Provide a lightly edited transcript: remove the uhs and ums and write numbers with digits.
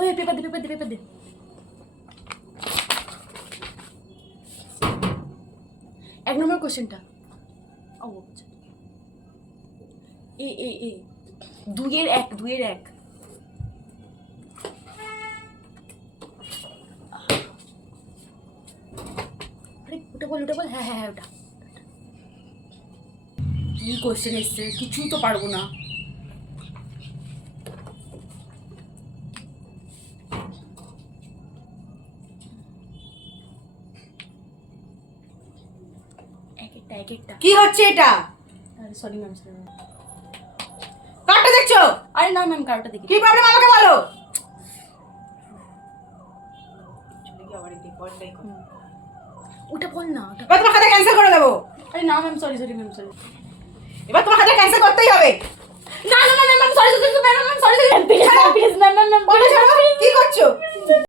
ওই পেপার দে পেপার দে পেপার দে। এক নম্বর কোশ্চেনটা ও আচ্ছা এ 2 এর 1 2 এর 1 আরে ওটা বল হ্যাঁ হ্যাঁ হ্যাঁ ওটা কি কোশ্চেন এসছে কিছুই তো পারবো না এক একটা কি হচ্ছে এটা? আরে সরি ম্যাম সরি কাটটা দেখছো? আরে না ম্যাম কারোটা দেখি কি প্রবলেম আমাকে বলো। চলে গিয়ে আবার এই কলটাই কর। ওটা বল না ওটা এবার তোমার খাতা ক্যান্সেল করে দেবো। আরে না ম্যাম সরি ম্যাম সরি এবার তোমার খাতা ক্যান্সেল করতেই হবে। না ma'am sorry ma'am sorry please ma'am বলো, ছাড়ো।